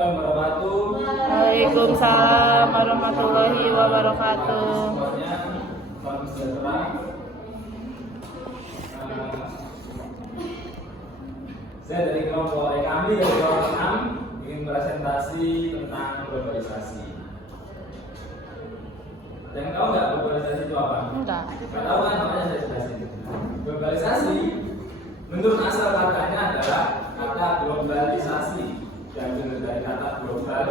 wabarakatuh. Waalaikumsalam warahmatullahi wabarakatuh. Semuanya, salam sejahtera. Saya dari kelompok kami dari kelompok 6 ingin presentasi tentang globalisasi. Ada yang tahu nggak globalisasi itu apa? Enggak. Nggak tahu kan, makanya saya jelasin. Globalisasi menurut asal katanya adalah kata globalisasi, diambil dari kata global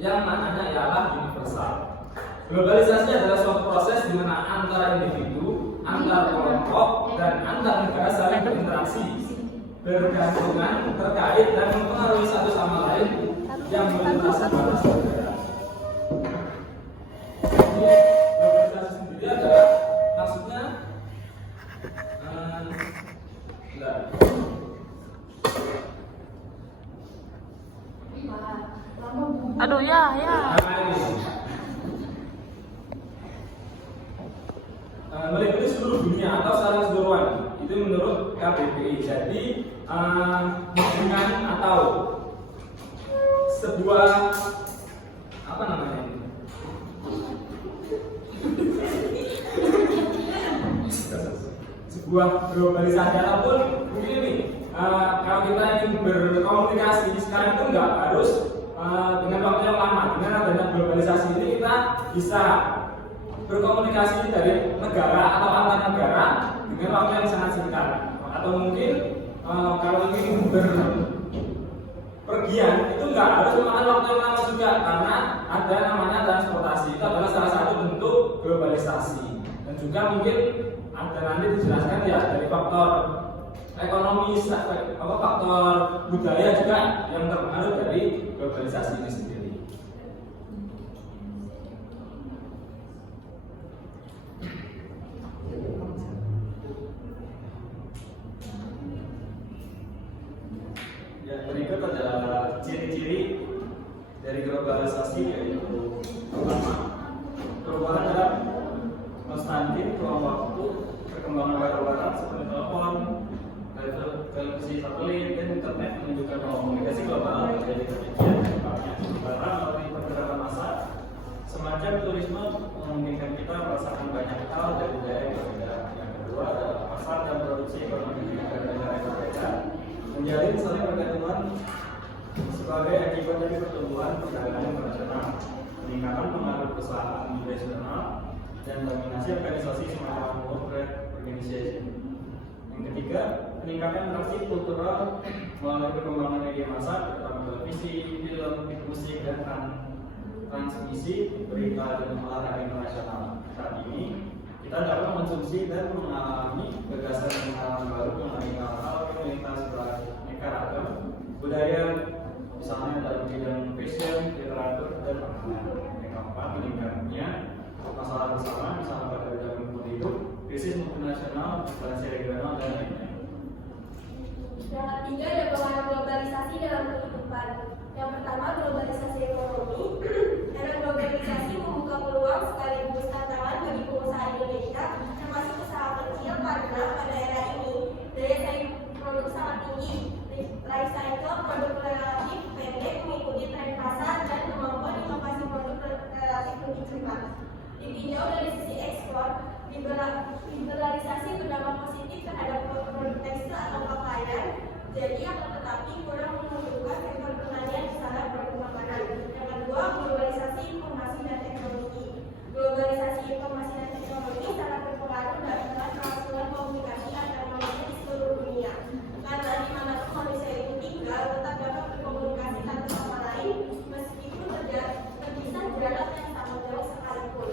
yang maknanya ialah universal. Globalisasi adalah suatu proses di mana antara individu, antar kelompok, dan antar negara saling berinteraksi, bergantungan, terkait, dan mempengaruhi satu sama lain yang melintasi batas negara. Jadi, globalisasi sendiri adalah maksudnya Aduh ya. Meliputi seluruh dunia atau secara keseluruhan, itu menurut KBBI. Jadi hubungan atau sebuah apa namanya ini? Sebuah globalisasi ataupun mungkin ini kalau kita ingin berkomunikasi sekarang itu nggak harus dengan waktu yang lama. Dengan adanya globalisasi ini kita bisa berkomunikasi dari negara atau antar negara dengan waktu yang sangat singkat. Atau mungkin kalau ingin berpergian itu nggak harus memakan waktu yang lama juga, karena ada namanya transportasi. Itu adalah salah satu bentuk globalisasi. Dan juga mungkin ada nanti dijelaskan ya dari faktor ekonomi, faktor budaya juga yang terpengaruh dari globalisasi ini sendiri. Yang berikut adalah ciri-ciri dari globalisasi, yaitu pertama, perubahan dalam konstantin ruang waktu, perkembangan barang-barang seperti telepon, televisi satelit, dan internet menunjukkan bahwa komunikasi global menjadi kejadian barang melalui pergerakan massa. Semacam turisme memungkinkan kita merasakan banyak hal dari budaya yang berbeda. Yang kedua adalah pasar dan produksi ekonomi di negara-negara yang berbeda, menjalin saling bergantungan sebagai akibat dari pertumbuhan perdagangan internasional, peningkatan pengaruh perusahaan internasional, dan dominasi organisasi semacam World Trade Organization. Yang ketiga, peningkatan interaksi kultural melalui perkembangan media massa, terutama televisi, film, musik, dan transmisi berita dan olahraga internasional. Saat ini kita dapat mengkonsumsi dan mengalami gagasan pengalaman baru mengenai hal-hal yang melintas beraneka ragam budaya, misalnya dalam bidang fashion, literatur, dan makanan. Yang keempat, meningkatnya masalah bersama, misalnya pada bidang lingkungan hidup, krisis multinasional, inflasi regional, dan lainnya. Yang ketiga ada pengaruh globalisasi dalam kehidupan. Yang pertama, globalisasi ekonomi. Era globalisasi membuka peluang sekaligus tantangan bagi pengusaha Indonesia, termasuk usaha kecil, karena pada era ini daya saing produk sangat tinggi, life cycle produk relatif pendek mengikuti tren pasar, dan kemampuan inovasi produk relatif lebih cepat. Ditinjau dari sisi ekspor, liberalisasi berdampak positif terhadap produk tekstil atau pakaian, jadi akan tetapi kurang menguntungkan sektor pertanian di sana produk makanan. Yang kedua, globalisasi informasi dan teknologi. Globalisasi informasi dan teknologi sangat berpengaruh dalam transfer komunikasi antar manusia di seluruh dunia. Karena di manapun manusia itu tinggal, tetap dapat berkomunikasi satu sama lain meskipun terpisah jarak yang sangat jauh sekalipun.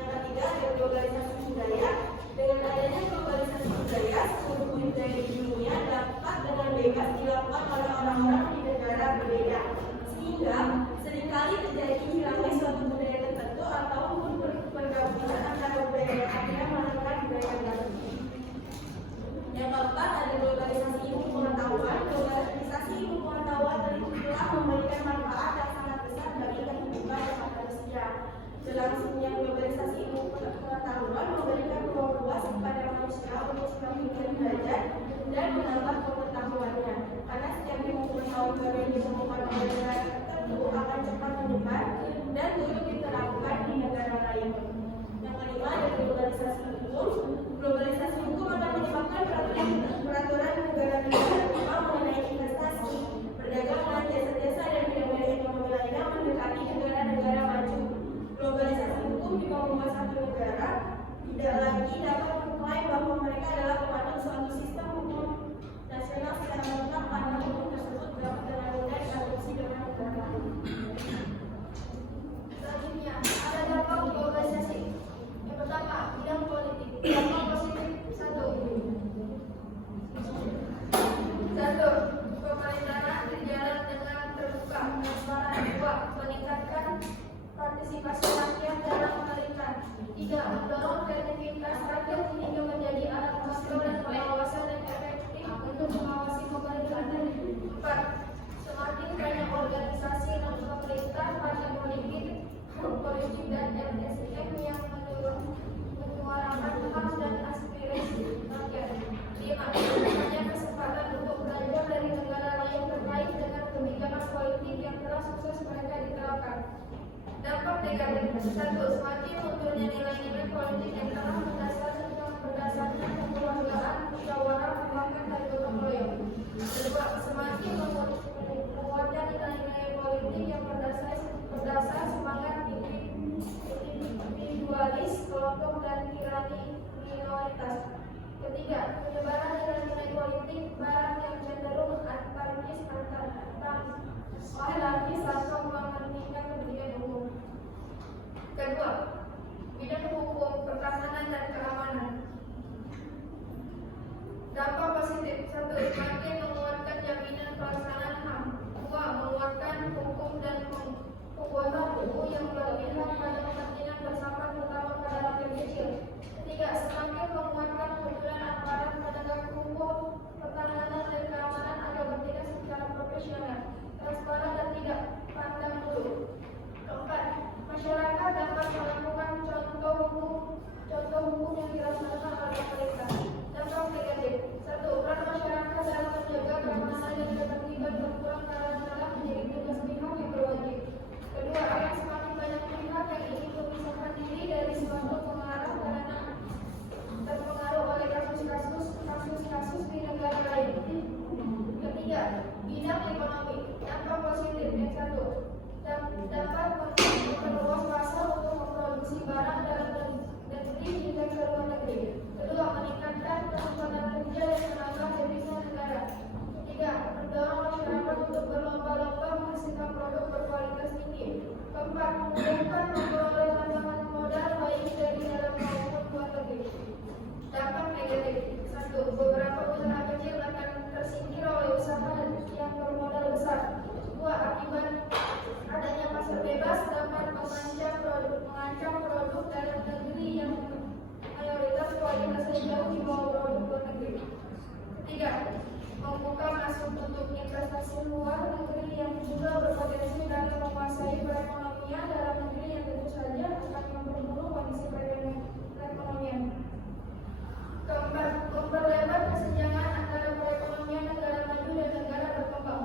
Yang ketiga, ada globalisasi budaya. Dengan adanya globalisasi budaya, seluruh budaya di dunia dapat dengan bebas dilakukan oleh orang-orang di negara berbeda, sehingga seringkali terjadi hilangnya suatu budaya tertentu ataupun pergabungan antara budaya yang akhirnya melahirkan budaya baru. Yang keempat, ada globalisasi ilmu pengetahuan. Globalisasi ilmu pengetahuan telah memberikan manfaat yang sangat besar bagi kehidupan manusia. Berlangsungnya globalisasi ilmu pengetahuan memberikan ruang luas kepada manusia untuk semakin belajar dan menambah pengetahuannya. Karena setiap ilmu pengetahuan baru yang ditemukan oleh transparan. 2. Meningkatkan partisipasi rakyat dalam pemerintahan. 3. Mendorong kreativitas rakyat hingga menjadi alat kontrol dan pengawasan yang efektif untuk mengawasi pemerintahan. 4. Semakin banyak organisasi non pemerintah, partai politik dan LSM yang menyuarakan hak dan aspirasi rakyat. 5. Adanya kesempatan untuk belajar dari negara lain terkait dengan kebijakan politik yang telah sukses mereka diterapkan. Dampak negatif. 1. Semakin munculnya nilai-nilai politik yang telah berdasarkan kekeluargaan, musyawarah, mufakat, dan gotong royong. 2. Semakin menguatnya nilai-nilai politik yang berdasar semangat individualis, kelompok, dan tirani minoritas. 3. Penyebaran nilai-nilai politik barat yang cenderung anarkis atau mementingkan kepentingan umum. Kedua, bidang hukum, pertahanan, dan keamanan. Dampak positif. 1. Semakin menguatkan jaminan pelaksanaan HAM. 2. Menguatkan hukum dan pembuatan UU yang berpihak pada kepentingan bersama terutama pada rakyat kecil. 3. Semakin menguatkan kemunculan aparat penegak hukum, pertahanan, dan keamanan agar bertindak secara profesional, transparan, dan tidak pandang bulu. 4. Masyarakat dapat melakukan contoh hukum yang dilaksanakan oleh pemerintah. Dampak negatif. 1. Peran masyarakat dalam menjaga keamanan dan ketertiban berkurang karena menjadi tugas pihak yang berwajib. Kedua, akan semakin banyak pihak yang ingin memisahkan diri dari suatu pengarah karena terpengaruh oleh kasus-kasus di negara lain. Ketiga, bidang ekonomi. Dampak positif. Yang 1. Dapat memperluas pasar untuk memproduksi barang dalam negeri hingga ke luar negeri. Kedua, meningkatkan kesempatan kerja dan menambah devisa negara. 3. Mendorong masyarakat untuk berlomba-lomba menghasilkan produk berkualitas tinggi. 4. Memudahkan memperoleh tambahan modal baik dari dalam maupun luar negeri. Dampak negatif. 1. Beberapa usaha kecil akan tersingkir oleh usaha yang bermodal besar. 2. Akibat adanya pasar bebas dapat mengancam produk dalam negeri yang mayoritas kualitasnya jauh di bawah produk luar negeri. 3. Membuka masuk untuk investasi luar negeri yang juga berpotensi dalam menguasai perekonomian dalam negeri yang tentu saja akan memperburuk kondisi perekonomian. Keempat, memperlebar kesenjangan antara perekonomian negara maju dan negara berkembang.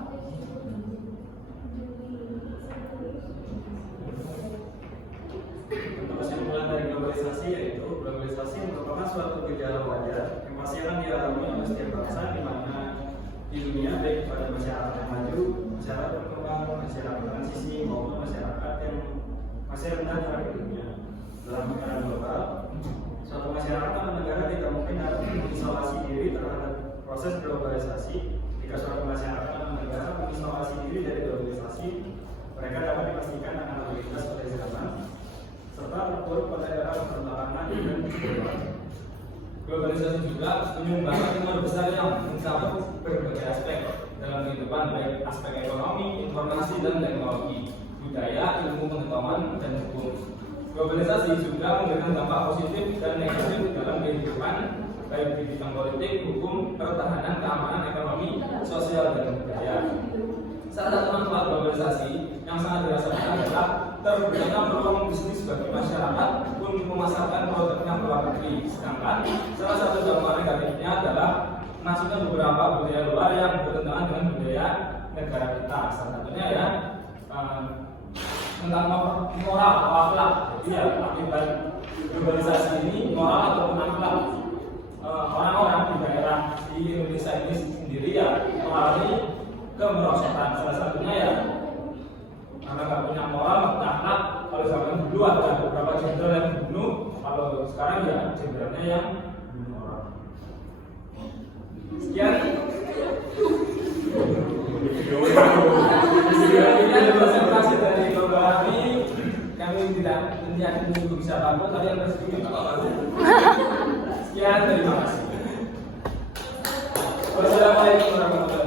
Untuk kesimpulan dari globalisasi, yaitu globalisasi merupakan suatu gejala wajar yang pasti akan dialami oleh setiap bangsa di mana di dunia, baik pada masyarakat yang maju, masyarakat berkembang, masyarakat transisi maupun masyarakat yang masih rendah terhadap dunia. Dalam tekanan global, suatu masyarakat atau negara tidak mungkin dapat mengisolasi diri terhadap proses globalisasi. Jika suatu masyarakat atau negara mengisolasi diri dari globalisasi, mereka dapat dipastikan akan terlindas oleh zaman serta terpuruk pada era perkembangan dan global. Globalisasi juga menyumbangkan nilai besar yang mencakup berbagai aspek dalam kehidupan, baik aspek ekonomi, informasi, dan teknologi, budaya, ilmu pengetahuan, dan hukum. Globalisasi juga memberikan dampak positif dan negatif dalam kehidupan, baik di bidang politik, hukum, pertahanan, keamanan, ekonomi, sosial, dan budaya. Salah satu manfaat globalisasi yang sangat dirasakan adalah terbukanya peluang bisnis bagi masyarakat untuk memasarkan produknya ke luar negeri. Sedangkan salah satu dampak negatifnya adalah masuknya beberapa budaya luar yang bertentangan dengan budaya negara kita. Salah satunya ya tentang moral atau akhlak. Jadi ya akibat globalisasi ini moral ataupun akhlak orang-orang di daerah di Indonesia ini sendiri ya mengalami kemerosotan. Salah satunya ya karena nggak punya moral, akhlak. Kalau zaman dulu ada beberapa jenderal yang dibunuh, kalau sekarang ya jenderalnya yang bunuh orang. Sekian. Ini adalah presentasi dari kami. Kami tidak yakin untuk bisa takut, tapi yang resmi nggak apa-apa. Sekian, terima kasih. Wassalamualaikum warahmatullahi wabarakatuh.